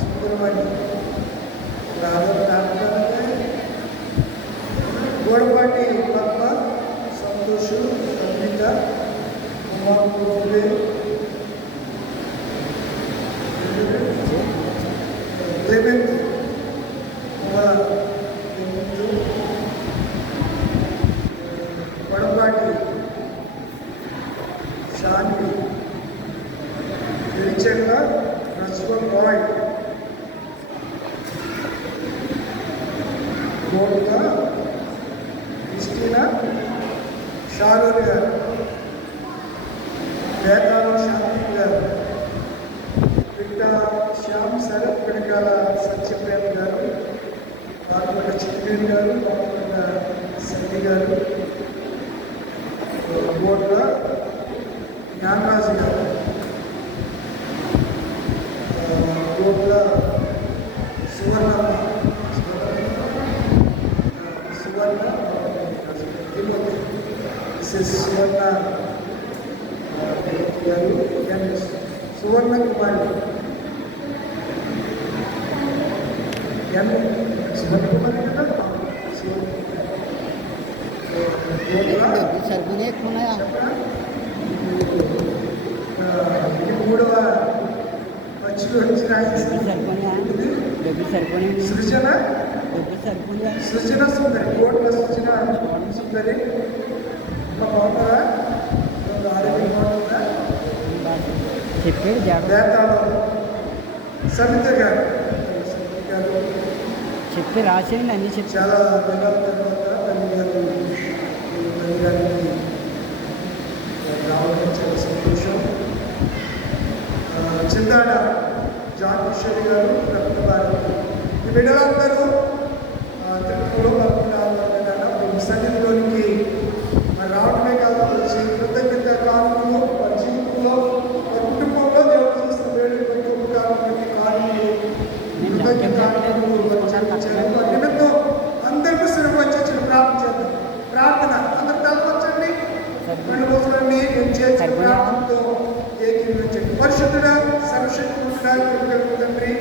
Subrahmanyam Godapati Padma, Santosh, Anvitha, Clement, గొడపాటి శాంతి, నిరీక్షణ నస్వల్ bye, గోడ్గా Christina, షారూర్ గారు, వేదాల శాంతి గారు, పిట్ట శ్యామ్ శరత్, పిడకాల సత్యప్రేమ గారు, పాల్గొండ చిత్రేణి గారు, పాల్గొండ సంధి గారు, గోడ్ల జ్ఞానరాజు గారు, గోడ్ల సువర్ణమ్మ, సువర్ణ గారు, సువర్ణ కుమారి, సువర్ణ కుమారి కదా, మూడవ పచ్చిలో సృజన సృజన సుందరి, కోట్ల సృజన సుందరి బాగుంటుందా, ఆరోగ్యం బాగుంటుందా, వేతాళం సవిత గారు చెప్పి రాసేయండి అన్ని చెప్పి. చాలా దినాల తర్వాత తల్లి గారికి రావడం చాలా సంతోషం. చింతాడ జాన్ కిషోర్ గారు, రత్నభారతి, ఈ బిడ్డలందరూ తిరుపతిలో సన్నిధిలోనికి రావడమే కాదు, కృతజ్ఞత కారణము వారి జీవితంలో వారి కుటుంబంలో దేవుడు చేసిన వేడు ప్రతి ఒక్క కార్యములు కృతజ్ఞత నిమిత్తం అందరికీ శ్రమ వచ్చి ప్రార్థన చేద్దాం. ప్రార్థన అందరు తలపచ్చండి, రెండు రోజులన్నీ నేను చేసిన ప్రార్థనతో ఏకీభవించండి. పరిశుద్ధుడా, సర్వశక్తిమంతుడా, కృపగల తండ్రి,